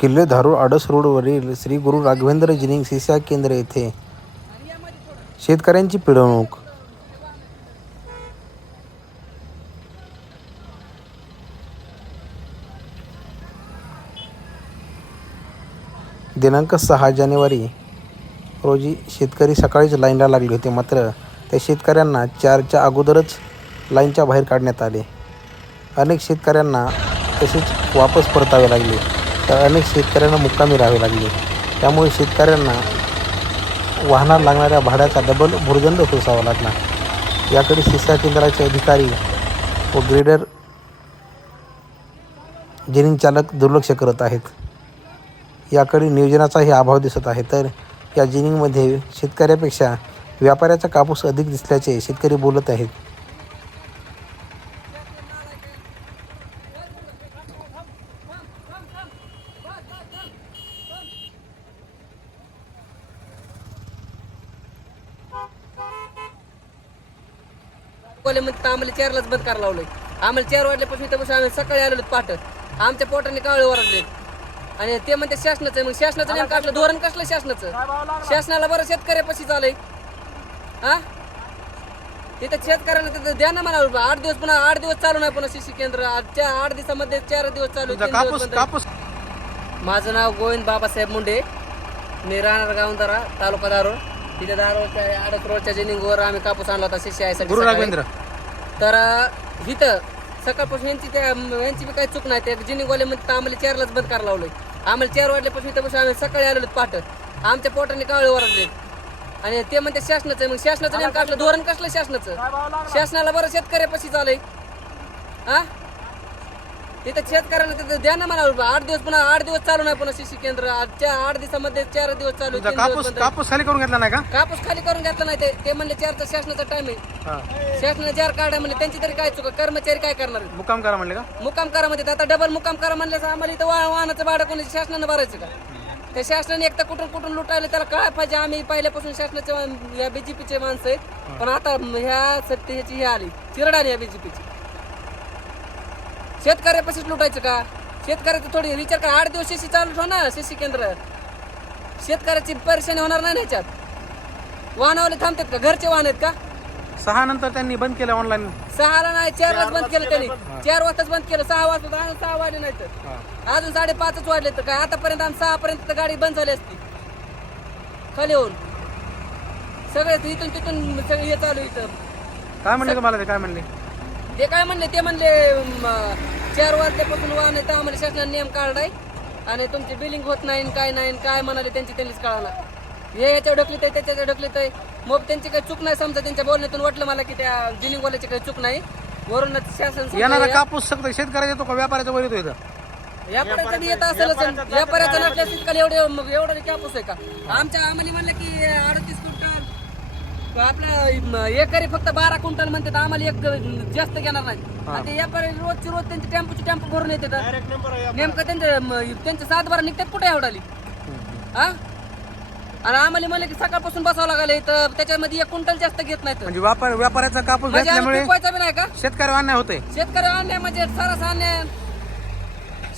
किल्ले धारूर आडस रोडवरील श्री गुरु राघवेंद्र जिनिंग सिसा केंद्र येथे. शेतकऱ्यांची पिळवणूक. दिनांक सहा जानेवारी रोजी शेतकरी सकाळीच लाईनला लागले होते मात्र त्या शेतकऱ्यांना चारच्या अगोदरच लाईनच्या बाहेर काढण्यात आले. अनेक शेतकऱ्यांना तसेच वापस परतावे लागले. तर अनेक शेतकऱ्यांना मुक्कामी राहावी लागली. त्यामुळे शेतकऱ्यांना वाहनाला लागणाऱ्या भाड्याचा डबल भुर्दंड सोसावा लागला. याकडे सिसा केंद्राचे अधिकारी व ग्रेडर जिनिंग चालक दुर्लक्ष करत आहेत. याकडे नियोजनाचाही अभाव दिसत आहे. तर या जिनिंगमध्ये शेतकऱ्यापेक्षा व्यापाऱ्याचा कापूस अधिक दिसल्याचे शेतकरी बोलत आहेत. बोले म्हणते आम्हाला चारलाच बंद करायला लावलंय. आम्हाला चार वाजल्यापासून इथं बसून आम्ही सकाळी आलेलो पाठ. आमच्या पोटाने कावळे वरडले आणि ते म्हणते शासनाचं. मग शासनाचं नेमकं आपलं धोरण कसलं शासनाचं? शासनाला बरं शेतकऱ्यापाशी झालंय हा तिथं शेतकऱ्यांना तिथं द्या ना मला आठ दिवस पुन्हा आठ दिवस चालू नाही पुन्हा शिशी केंद्र. आजच्या आठ दिवसामध्ये चार दिवस चालू कापूस. कापूस माझं नाव गोविंद बाबासाहेब मुंडे. मी राहणार गावंदारा तालुका दारोळ. तिथे दारोळच्या आडत रोडच्या जेनिंगवर आम्ही कापूस आणला होता शिष्य आहे गुरु राघवेंद्र. तर इथं सकाळपासून यांची त्या यांची बी काही चूक नाही. त्या जिनिंगवाले म्हणतात आम्हाला चारलाच बंद करायला लावलंय. आम्हाला चार वाजल्यापासून इथं बसून आम्ही सकाळी आलेलो पाठ. आमच्या पोटाने कावळे वरडले आणि ते म्हणते शासनाचं. मग शासनाचं नेमकं आपलं धोरण कसलं शासनाचं? शासनाला बरं शेतकऱ्यापाशी झालंय हा तिथं शेतकऱ्यांना तिथं द्या ना मला आठ दिवस पुन्हा आठ दिवस चालू नाही पुन्हा शिशी केंद्र. आजच्या आठ दिवसामध्ये चार दिवस चालू तुमचा तीन दिवस कापूस बंद. कापूस खाली करून घेतला नाही का? कापूस खाली करून घेतला नाही ते. ते म्हणले चारचा शासनाचा टाइम आहे. हा. शासनाने चार काढा म्हणले त्यांची तरी काय चुका? कर्मचारी काय करणार आहेत? मुक्काम करा म्हणले का? मुक्काम करा म्हणजे आता डबल मुक्काम करा म्हणलं तर आम्हाला इथं वा- वाहनाचं भाडं कोणी शासनानं भरायचं का? त्या शासनाने एकदा कुठून कुठून लुटायला त्याला कळायला पाहिजे? आम्ही पहिल्यापासून शासनाचे या बीजेपीचे माणसं आहेत. पण आता ह्या सत्य ह्याची हे आली. चिरडाली या बीजेपीची शेतकऱ्यापाशीच लुटायचं का? शेतकऱ्याचं थोडी विचार करा. आठ दिवस शेती चालू ठेव ना शेती केंद्र. शेतकऱ्याची परेशानी होणार नाही ना ह्याच्यात? वाहनावाले थांबतात का? घरचे वाहन आहेत का? सहा नंतर त्यांनी बंद केलं ऑनलाईन सहाला नाही चारलाच बंद केलं त्यांनी. चार वाजताच बंद केलं. सहा वाजता अजून सहा वाजले नाही तर अजून साडेपाचच वाजले तर काय? आतापर्यंत आम्ही सहा पर्यंत तर गाडी बंद झाली असती. खाली होऊन. सगळे इथून तिथून सगळे हे चालू इथं. काय म्हणले तुम्हाला ते? काय म्हणले? ते काय म्हणले ते म्हणले चार वाजल्यापासून वाहन येतं आम्हाला शासनाने नियम काढलाय आणि तुमची बिलिंग होत नाही काय नाही काय म्हणाले त्यांची त्यांनीच कळाला. हे याच्या ढकलीत आहे त्याच्या ढकलीत आहे. मग त्यांची काही चूक नाही समजा त्यांच्या बोलण्यातून वाटलं मला की त्या जिनिंगवाल्याची काही चूक नाही. वरून शासन येणारा कापूस सगळं शेतकऱ्याचा येतो का? व्यापाऱ्याचा वर येतो इथं? व्यापाऱ्याचं येत असेलच. व्यापाऱ्याचं नसल्यास इतकं एवढे एवढं कॅपस आहे का? आमच्या आम्हाला म्हणलं की आपलं म, एकरी फक्त बारा क्विंटल म्हणतात आम्हाला एक जास्त घेणार नाही. आणि ते व्यापारी रोजची रोज त्यांची टेम्पोची टेम्पो भरून येतात. नेमकं त्यांचे म, त्यांचे सात बारा निघतात कुठे एवढाली? हा आणि आम्हाला म्हणलं की सकाळपासून बसावं लागले तर त्याच्यामध्ये एक क्विंटल जास्त घेत नाहीत. म्हणजे व्यापार व्यापाऱ्याचा कापूस म्हणजे घेतल्यामुळे बी नाही का? शेतकरी अन्याय होते शेतकरी अन्याय म्हणजे सरस अन्याय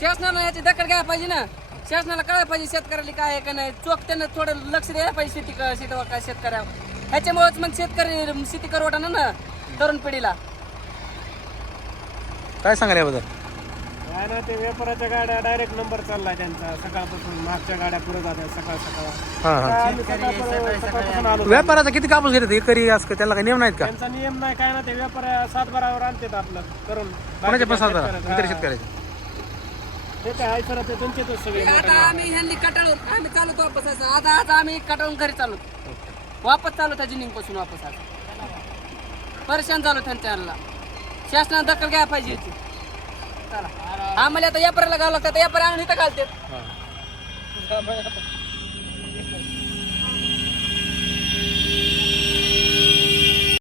शासनानं याची दखल घ्यायला पाहिजे ना. शासनाला कळायला पाहिजे शेतकऱ्याला काय आहे का नाही. चोख त्यांना थोडं लक्ष द्यायला पाहिजे शेती क- शेतीवर काय शेतकऱ्या ह्याच्यामुळेच मग शेतकरी शेती करवटा ना तरुण पिढीला. काय सांगाल याबद्दल? काय ना ते व्यापाराच्या गाड्या डायरेक्ट नंबर चाललाय त्यांचा. सकाळपासून मागच्या गाड्या पुढे जातात सकाळ सकाळ. हा हा. आम्ही सकाळपासून सकाळपासून आलो. व्यापाराचा किती कापूस घेतात? एकरी असं त्याला काही नियम नाहीत का? त्यांचा नियम नाही काय ना ते व्यापाऱ्या सातबारावर आणतात आपलं करून. कोणाच्या पण सात. इतर. शेतकऱ्याचे. ते काय आहे सर ते तुमचेच सगळे आता आम्ही ह्यांनी कटाळून आम्ही चालू वापस. आता आज आम्ही कटाळून घरी चालू. वापस चालू त्या जिनिंगपासून वापस आज परेशान झालो त्यांच्या शासनाने दखल घ्यायला पाहिजे याची चला. आम्हाला आता यापर्यंत घालावं लागतं यापर्यंत आणून इथं घालते